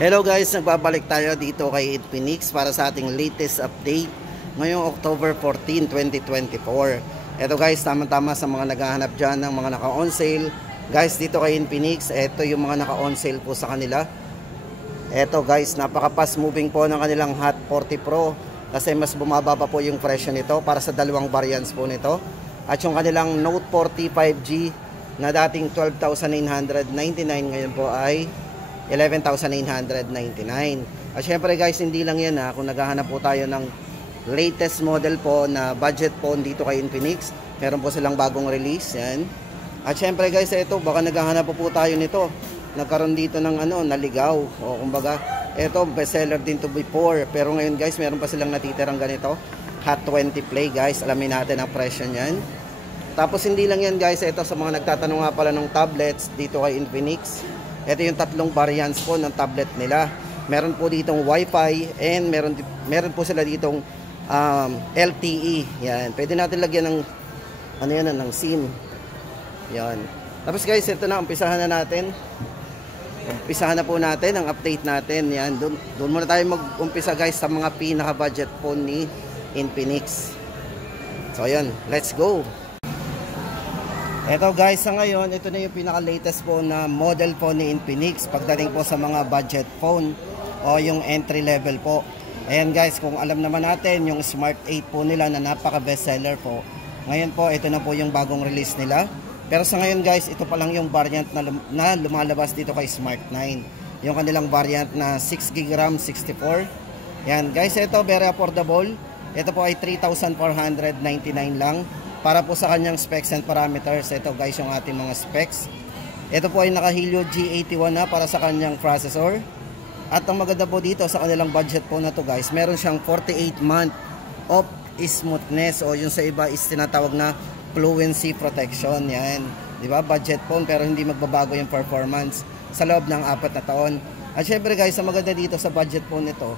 Hello guys, nagbabalik tayo dito kay Infinix para sa ating latest update ngayong October 14, 2024. Ito guys, tama-tama sa mga naghahanap dyan ng mga naka-on sale. Guys, dito kay Infinix, ito yung mga naka-on sale po sa kanila. Ito guys, napaka-fast moving po ng kanilang Hot 40 Pro kasi mas bumaba pa po yung presyo nito para sa dalawang variants po nito. At yung kanilang Note 40 5G na dating 12,999 ngayon po ay 11,999. At syempre guys, hindi lang yan kung naghahanap po tayo ng latest model po na budget phone dito kay Infinix, meron po silang bagong release yan. At syempre guys, ito baka naghahanap po tayo nito, nagkaroon dito ng naligaw o kumbaga ito bestseller din to before, pero ngayon guys meron pa silang natitirang ganito Hot 20 Play guys. Alamin natin ang presyo niyan. Tapos hindi lang yan guys, ito sa mga nagtatanong nga pala ng tablets dito kay Infinix, ito yung tatlong variants po ng tablet nila. Meron po ditong Wi-Fi and meron po sila ditong LTE. Yan. Pwede natin lagyan ng ng SIM. Yan. Tapos guys, ito na, umpisahan na natin. Umpisahan na po natin ang update natin. Yan. Doon muna tayo mag-umpisa guys sa mga pinaka-budget phone ni Infinix. So yan, let's go. Ito guys, sa ngayon, ito na yung pinaka-latest po na model po ni Infinix pagdating po sa mga budget phone o yung entry level po. Ayan guys, kung alam naman natin yung Smart 8 po nila na napaka bestseller po. Ngayon po, ito na po yung bagong release nila. Pero sa ngayon guys, ito pa lang yung variant na lumalabas dito kay Smart 9. Yung kanilang variant na 6GB RAM 64. Yan guys, ito very affordable. Ito po ay 3,499 lang. Para po sa kanyang specs and parameters, ito guys yung ating mga specs. Ito po ay naka Helio G81 na para sa kanyang processor. At ang maganda po dito sa kanilang budget po na to guys, meron siyang 48 month of smoothness o yung sa iba is tinatawag na fluency protection. Yan, di ba? Budget phone pero hindi magbabago yung performance sa loob ng 4 na taon. At syempre guys, ang maganda dito sa budget phone nito,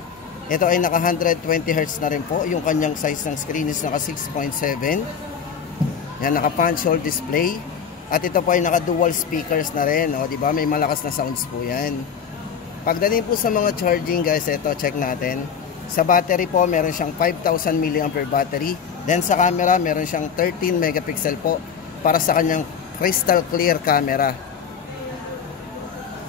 ito ay naka 120Hz na rin po. Yung kanyang size ng screen is naka 6.7. Yan, naka punch hole display. At ito po ay naka dual speakers na rin, di ba? May malakas na sounds po yan. Pagdating po sa mga charging guys, ito check natin. Sa battery po, meron siyang 5,000 mAh battery. Then sa camera, meron siyang 13 megapixel po para sa kanyang crystal clear camera.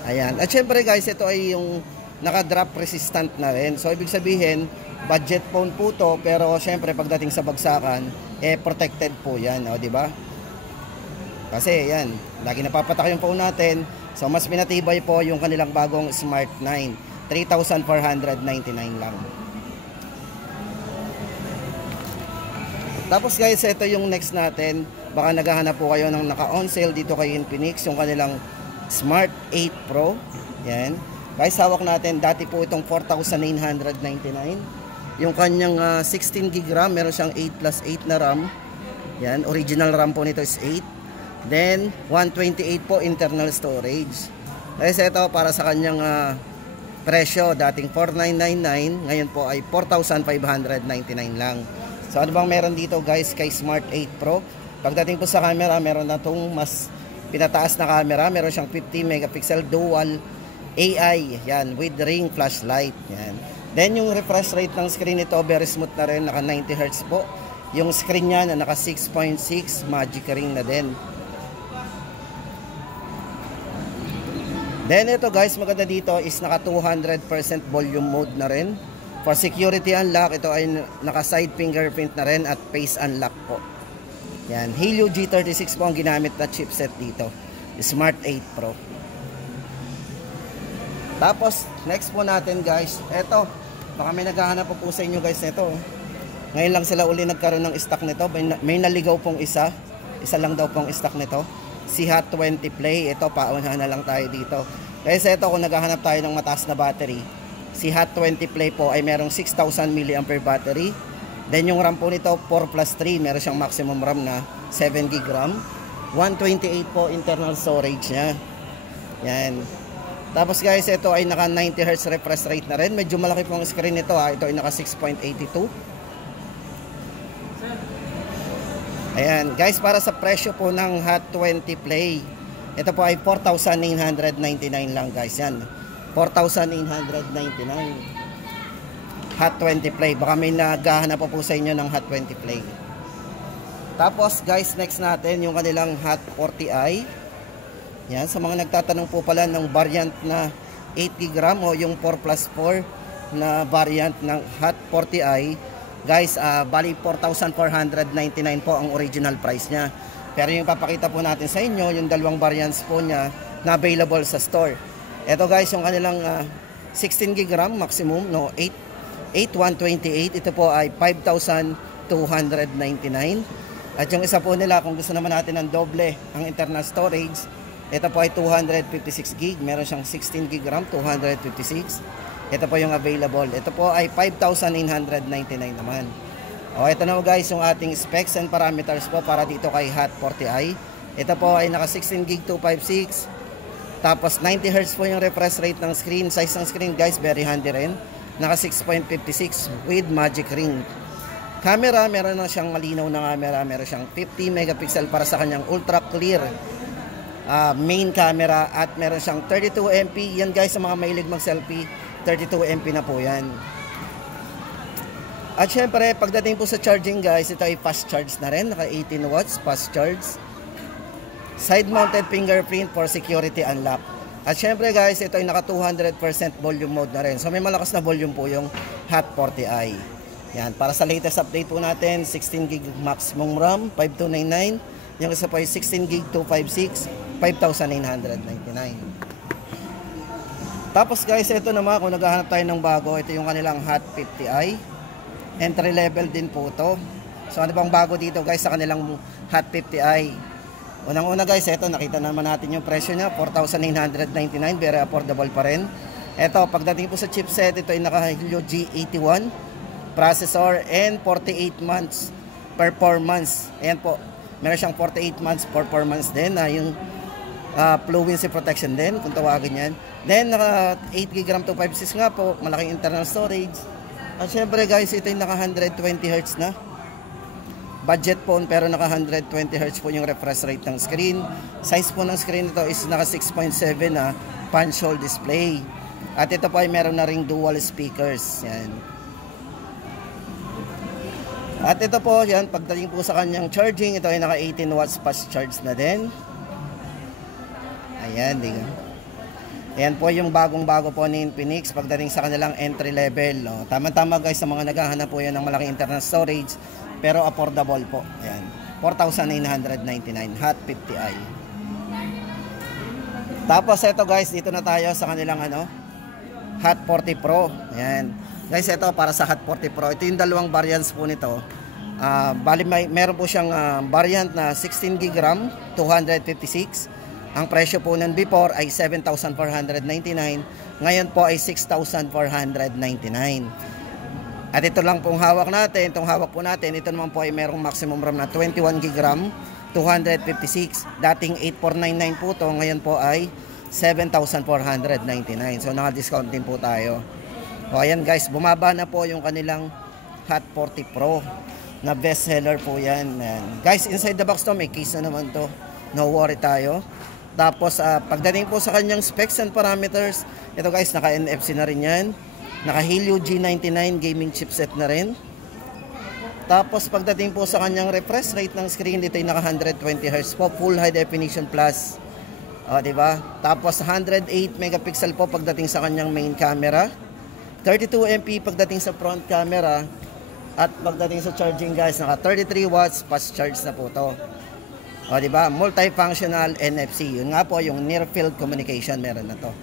Ayan. At syempre guys, ito ay yung naka drop resistant na rin. So ibig sabihin, budget phone po to, pero syempre pagdating sa bagsakan, protected po yan, di ba? Kasi yan, lagi napapatak yung phone natin. So mas pinatibay po yung kanilang bagong Smart 9, 3,499 lang. Tapos guys, ito yung next natin. Baka naghahanap po kayo ng naka-on sale dito kay Infinix, yung kanilang Smart 8 Pro. Yan. Guys, hawak natin, dati po itong 4,999. Yung kanyang 16GB RAM, meron siyang 8+8 na RAM. Yan, original RAM po nito is 8. Then 128 po internal storage. Kasi ito para sa kanyang presyo, dating 4,999, ngayon po ay 4,599 lang. So ano bang meron dito guys kay Smart 8 Pro? Pagdating po sa camera, meron na itong mas pinataas na camera. Meron siyang 50 megapixel dual AI, yan, with ring flashlight. Yan. Then yung refresh rate ng screen nito, very smooth na rin, naka 90Hz po. Yung screen niya na naka 6.6 magic ring na din. Then ito guys, maganda dito is naka 200% volume mode na rin. For security unlock, ito ay naka side fingerprint na rin at face unlock po. Yan, Helio G36 po ang ginamit na chipset dito, Smart 8 Pro. Tapos next po natin guys, ito baka may naghahanap po sa inyo guys nito. Ngayon lang sila uli nagkaroon ng stock nito. May naligaw pong isa lang daw pong stock nito, si Hot 20 Play. Ito, paunahan na lang tayo dito. Kasi ito, kung naghahanap tayo ng mataas na battery, si Hot 20 Play po ay merong 6,000 mAh battery. Then yung RAM po nito 4+3, meron siyang maximum RAM na 7GB RAM, 128 po internal storage nya. Yan. Tapos guys, ito ay naka 90Hz refresh rate na rin. Medyo malaki pong screen nito Ito ay naka 6.82. Ayan, guys, para sa presyo po ng Hot 20 Play, ito po ay 4,999 lang guys. Yan. 4,899. Hot 20 Play. Baka may naghahanap po sa inyo ng Hot 20 Play. Tapos guys, next natin yung kanilang Hot 40i. Yan, sa mga nagtatanong po pala ng variant na 80 gram o yung 4+4 na variant ng Hot 40i. Guys, bali 4,499 po ang original price niya. Pero yung papakita po natin sa inyo, yung dalawang variants po niya na available sa store. Ito guys, yung kanilang 16 GB RAM maximum, no, 8128. Ito po ay 5,299. At yung isa po nila, kung gusto naman natin ng doble ang internal storage, ito po ay 256 GB. Meron siyang 16 GB RAM, 256. Ito po yung available. Ito po ay 5,999 naman. O, ito na guys yung ating specs and parameters po para dito kay Hot 40i. Ito po ay naka 16 GB 256. Tapos 90 Hz po yung refresh rate ng screen. Size ng screen guys, very handy rin. Naka 6.56 with magic ring. Camera, meron na siyang malinaw na camera. Meron siyang 50 megapixel para sa kanyang ultra clear main camera. At meron siyang 32 MP. Yan guys, sa mga mahilig mag selfie, 32 MP na po yan. At syempre, pagdating po sa charging guys, ito ay fast charge na rin. Naka 18 watts fast charge. Side mounted fingerprint for security unlock. At syempre guys, ito ay naka 200% volume mode na rin. So may malakas na volume po yung Hot 40i. Yan, para sa latest update po natin, 16 GB maximum RAM, 5,299. Yung isa po ay 16 GB 256, 5,999. Tapos guys, ito naman kung naghahanap tayo ng bago, ito yung kanilang Hot 50i. Entry level din po to. So ano bang bago dito guys sa kanilang Hot 50i? Unang-una guys, ito nakita naman natin yung presyo niya, 4,999, very affordable pa rin. Ito, pagdating po sa chipset, ito ay naka Helio G81 processor and 48 months performance. Ayan po, meron siyang 48 months performance din, yung fluency protection din, kung tawagin yan. Then, naka 8 GB RAM 256 nga po, malaking internal storage. At syempre guys, ito ay naka 120 Hz na. Budget phone pero naka 120 Hz po yung refresh rate ng screen. Size po ng screen ito is naka 6.7 na punch hole display. At ito po ay meron na ring dual speakers. Yan. At ito po, yan, pagdating po sa kanyang charging, ito ay naka 18 watts fast charge na din. Ayan, diga. Ayan po yung bagong-bago po ni Infinix pagdating sa kanilang entry level. No? Tama-tama guys sa mga naghahanap po yan ng malaking internal storage. Pero affordable po. Ayan. 4,999 Hot 50i. Tapos ito guys, dito na tayo sa kanilang Hot 40 Pro. Ayan. Guys, ito para sa Hot 40 Pro. Ito yung dalawang variants po nito. Bali meron po siyang variant na 16 GB RAM, 256. Ang presyo po nun before ay 7,499. Ngayon po ay 6,499. At ito lang pong hawak natin, itong hawak po natin, ito naman po ay merong maximum RAM na 21 GB RAM, 256. Dating 8,499 po to, ngayon po ay 7,499. So naka-discount din po tayo. O ayan guys, bumaba na po yung kanilang Hot 40 Pro na best seller po yan. Ayan. Guys, inside the box to, may case na naman to. No worry tayo. Tapos pagdating po sa kanyang specs and parameters, ito guys, naka-NFC na rin yan. Naka Helio G99 gaming chipset na rin. Tapos pagdating po sa kanyang refresh rate ng screen, dito ay naka 120 Hz po, full high definition plus. Diba? Tapos 108 megapixel po pagdating sa kanyang main camera. 32 MP pagdating sa front camera. At pagdating sa charging guys, naka 33 watts fast charge na po to. Diba? Multifunctional NFC. Yun nga po yung near field communication, meron na to.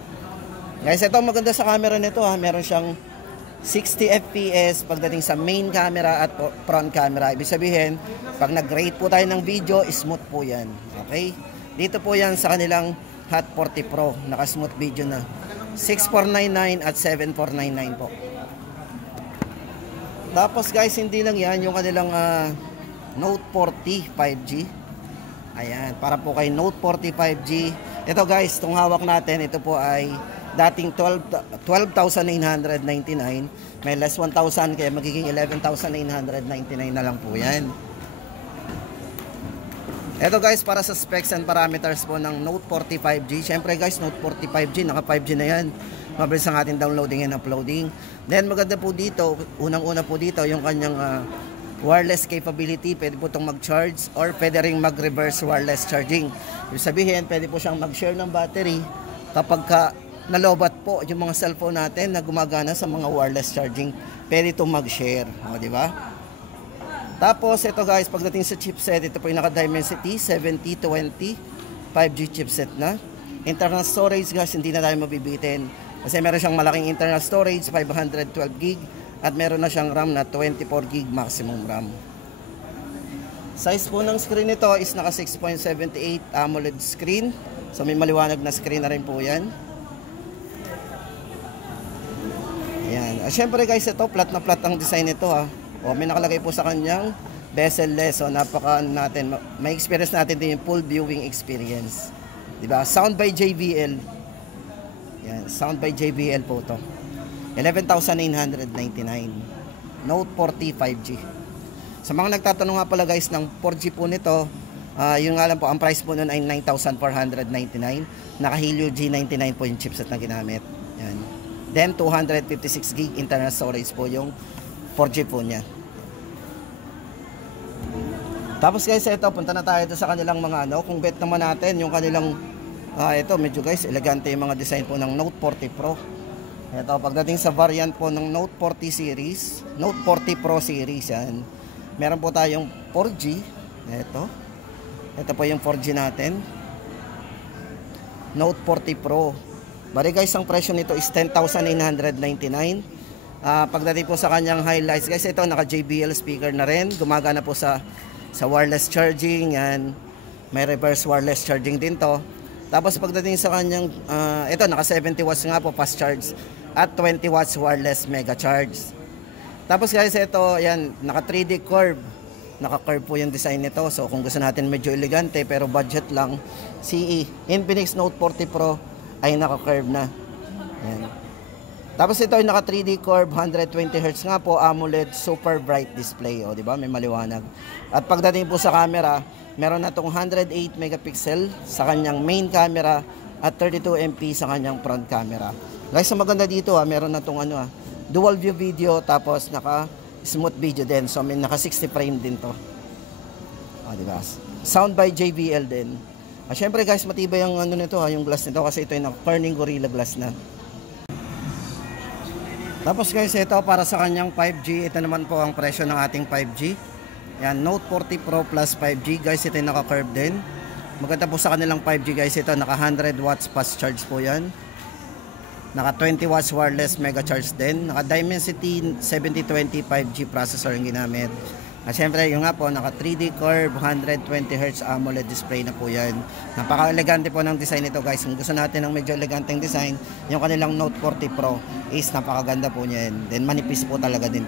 Guys, ito maganda sa camera nito meron siyang 60 FPS pagdating sa main camera at front camera. Ibig sabihin, pag nag-rate po tayo ng video, smooth po yan. Okay? Dito po yan sa kanilang Hot 40 Pro. Naka-smooth video na. 6499 at 7499 po. Tapos guys, hindi lang yan. Yung kanilang Note 40 5G. Ayan, para po kay Note 40 5G. Ito guys, itong hawak natin, ito po ay dating 12,999, may less 1,000 kaya magiging 11,999 na lang po yan. Ito guys, para sa specs and parameters po ng Note 40 5G. Syempre guys, Note 40 5G, naka 5G na yan. mabilis ang ating downloading and uploading. Then maganda po dito, unang-una po dito yung kanyang wireless capability. Pwede po itong mag-charge or pwede rin mag-reverse wireless charging. Ibig sabihin, pwede po siyang mag-share ng battery kapag nalobat po yung mga cellphone natin na gumagana sa mga wireless charging. Pwede itong mag-share, di ba? Tapos ito guys, pagdating sa chipset, ito po yung naka-Dimensity 7020 5G chipset na. Internal storage guys, hindi na tayo mabibitin kasi meron siyang malaking internal storage 512GB at meron na siyang RAM na 24GB maximum RAM. Size po ng screen nito is naka 6.78 AMOLED screen. So may maliwanag na screen na rin po yan. Ayan. Siyempre guys, ito flat na flat ang design nito ha. O, may nakalagay po sa kanyang bezel-less. So napaka natin, may experience natin din yung full viewing experience. Diba? Sound by JBL. Yan, sound by JBL po to. 11,999. Note 40 5G. Sa mga nagtatanong nga pala guys ng 4G po nito, yung nga lang po, ang price po nun ay 9,499. Naka-Helio G99 po yung chipset na ginamit. Yan. Then 256GB internal storage po yung 4G po niya. Tapos guys, ito, punta na tayo sa kanilang mga kung bet naman natin yung kanilang ito, medyo guys, elegante yung mga design po ng Note 40 Pro. Ito, pagdating sa variant po ng Note 40 series, Note 40 Pro series, yan. Meron po tayong 4G. Ito po yung 4G natin. Note 40 Pro. Bali guys, ang presyo nito is 10,999. Pagdating po sa kanyang highlights, guys, ito, naka JBL speaker na rin. Gumagana po sa wireless charging, yan. May reverse wireless charging din to. Tapos pagdating sa kanyang, ito, naka 70 watts nga po fast charge at 20 watts wireless mega charge. Tapos guys, ito, yan, naka 3D curve. Naka-curve po yung design nito. So kung gusto natin medyo elegante pero budget lang, CE Infinix Note 40 Pro ay naka-curve na. Yan. Tapos ito ay naka 3D curve, 120Hz nga po, AMOLED super bright display, o di ba? May maliwanag. At pagdating po sa camera, meron na tong 108 megapixel sa kanyang main camera at 32MP sa kanyang front camera. Guys, so maganda dito meron na tong dual view video, tapos naka smooth video din. So may naka 60 frame din to. O di ba? Sound by JBL din. Syempre guys, matibay ang nito yung glass nito kasi ito ay Corning Gorilla Glass na. Tapos guys, ito para sa kanyang 5G, ito naman po ang presyo ng ating 5G. Yan, Note 40 Pro plus 5G guys, ito yung naka-curve din. Maganda po sa kanilang 5G guys, ito naka 100 watts fast charge po yan. Naka 20 watts wireless mega charge din. Naka Dimensity 7020 5G processor yung ginamit. At syempre yung nga po, naka 3D curve, 120Hz AMOLED display na po yan. Napaka-elegante po ng design nito guys. Kung gusto natin ng medyo eleganteng design, yung kanilang Note 40 Pro is napakaganda po niyan. Then manipis po talaga din.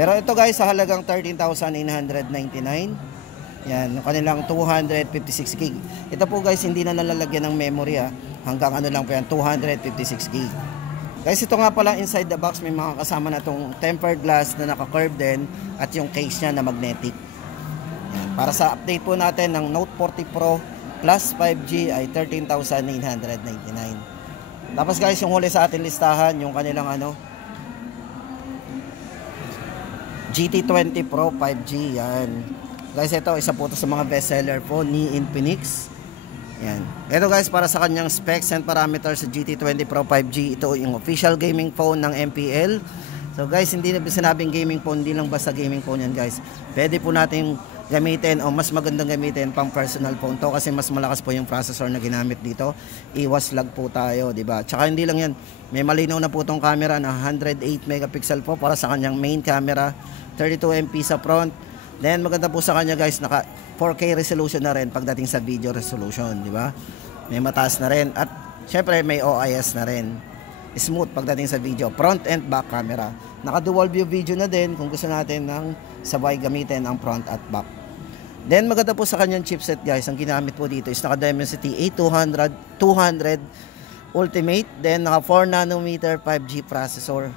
Pero ito guys, sa halagang 13,999, yan, yung kanilang 256GB. Ito po guys, hindi na nalalagyan ng memory hanggang lang po yan, 256GB. Guys, ito nga pala inside the box, may mga kasama na itong tempered glass na naka-curve din at yung case niya na magnetic. Yan. Para sa update po natin ng Note 40 Pro plus 5G ay 13,999. Tapos guys, yung huli sa ating listahan, yung kanilang GT20 Pro 5G. Yan. Guys, ito, isa po ito sa mga bestseller po ni Infinix. Yan. Ito guys, para sa kanyang specs and parameters sa GT20 Pro 5G, ito yung official gaming phone ng MPL. So guys, hindi na sinabing gaming phone, hindi lang basta gaming phone yan guys. Pwede po natin gamitin o mas magandang gamitin pang personal phone to kasi mas malakas po yung processor na ginamit dito. Iwas lag po tayo, di ba? Tsaka hindi lang yan, may malinaw na po tong camera na 108 megapixel po para sa kanyang main camera, 32MP sa front. Then maganda po sa kanya guys, naka 4K resolution na rin pagdating sa video resolution, di ba? May mataas na rin at syempre may OIS na rin. Smooth pagdating sa video, front and back camera. Naka dual view video na din kung gusto natin ng sabay gamitin ang front at back. Then maganda po sa kanyang chipset guys, ang ginamit po dito is naka Dimensity 8200 Ultimate, then naka 4 nanometer 5G processor.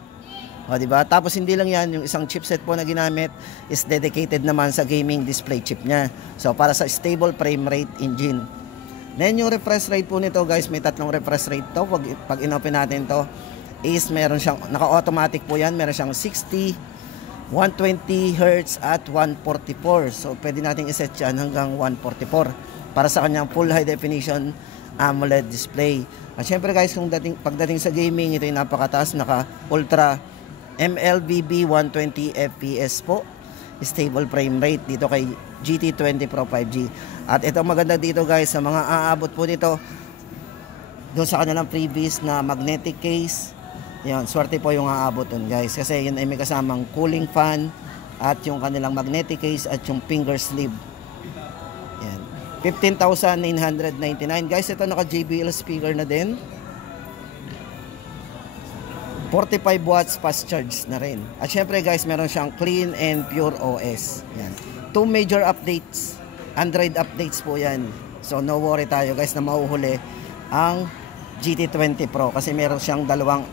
O, diba? Tapos hindi lang yan, yung isang chipset po na ginamit is dedicated naman sa gaming display chip niya. So para sa stable frame rate engine. Then yung refresh rate po nito guys, may tatlong refresh rate to. Pag inopen natin to is meron siyang naka-automatic po yan, meron siyang 60, 120 Hz at 144. So pwede nating iset yan hanggang 144 para sa kanyang full high definition AMOLED display. At syempre guys, pagdating sa gaming, ito yung napakataas, naka ultra MLBB 120 FPS po, stable frame rate dito kay GT20 Pro 5G. At ito maganda dito guys, sa mga aabot po dito doon sa kanilang previous na magnetic case, yan, swerte po yung aabot dun guys, kasi yun ay may kasamang cooling fan at yung kanilang magnetic case at yung finger sleeve. Yan, 15,999 guys. Ito naka JBL speaker na din, 45 watts fast charge na rin. At syempre guys, meron siyang clean and pure OS. Yan, 2 major updates, Android updates po yan. So no worry tayo guys na mauhuli ang GT20 Pro kasi meron siyang dalawang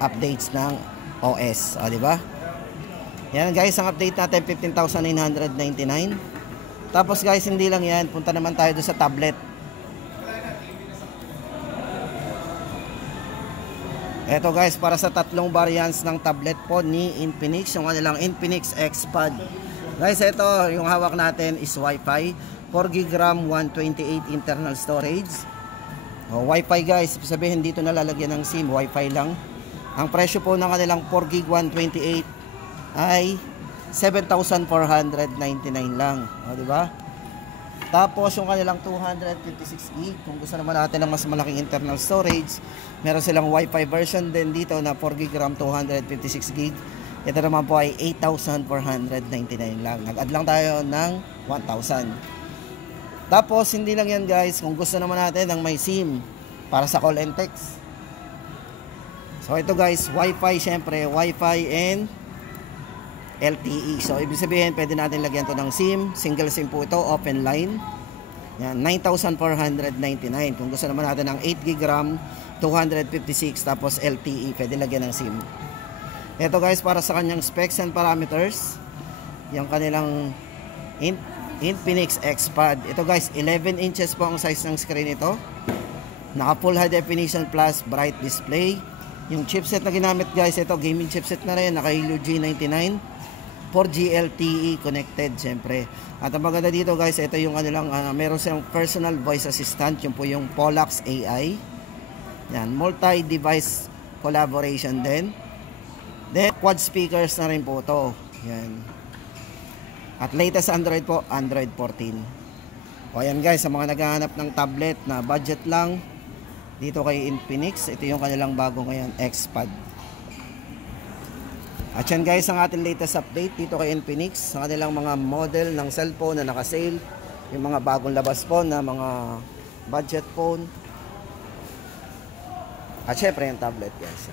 updates ng OS, di ba? Yan guys, ang update natin 15,999. Tapos guys, hindi lang yan, punta naman tayo doon sa tablet. Eto guys, para sa tatlong variants ng tablet po ni Infinix, yung kanilang Infinix XPad. Guys, ito yung hawak natin is Wi-Fi, 4GB RAM, 128 internal storage. Wi-Fi guys, sabihin dito nalalagyan ng SIM, Wi-Fi lang. Ang presyo po ng kanilang 4GB 128 ay 7,499 lang, di ba? Tapos yung kanilang 256GB, kung gusto naman natin ng mas malaking internal storage, meron silang Wi-Fi version din dito na 4GB RAM 256GB. Ito naman po ay 8,499 lang. Nag-add lang tayo ng 1,000. Tapos hindi lang yan guys, kung gusto naman natin ng may SIM para sa call and text. So ito guys, Wi-Fi syempre, Wi-Fi and LTE. So ibig sabihin, pwede natin lagyan to ng SIM, single SIM po ito, open line. Yan, 9,499. Kung gusto naman natin ng 8GB RAM, 256 tapos LTE, pwede lagyan ng SIM. Ito guys, para sa kanyang specs and parameters, yung kanilang Infinix XPad. Ito guys, 11 inches po ang size ng screen ito. Naka full high definition plus bright display. Yung chipset na ginamit guys, ito gaming chipset na rin, naka Helio G99, 4G LTE connected syempre. At ang maganda dito guys, ito yung kanilang meron silang personal voice assistant, yung po yung Polax AI. Yan, multi-device collaboration din. Then quad speakers na rin po to. Yan. At latest Android po, Android 14. O yan guys, sa mga naghahanap ng tablet na budget lang, dito kay Infinix, ito yung kanilang bago ngayon, XPad. At yan guys, ang ating latest update dito kay Infinix, sa kanilang mga model ng cellphone na naka-sale, yung mga bagong labas po na mga budget phone. At syempre yung tablet guys.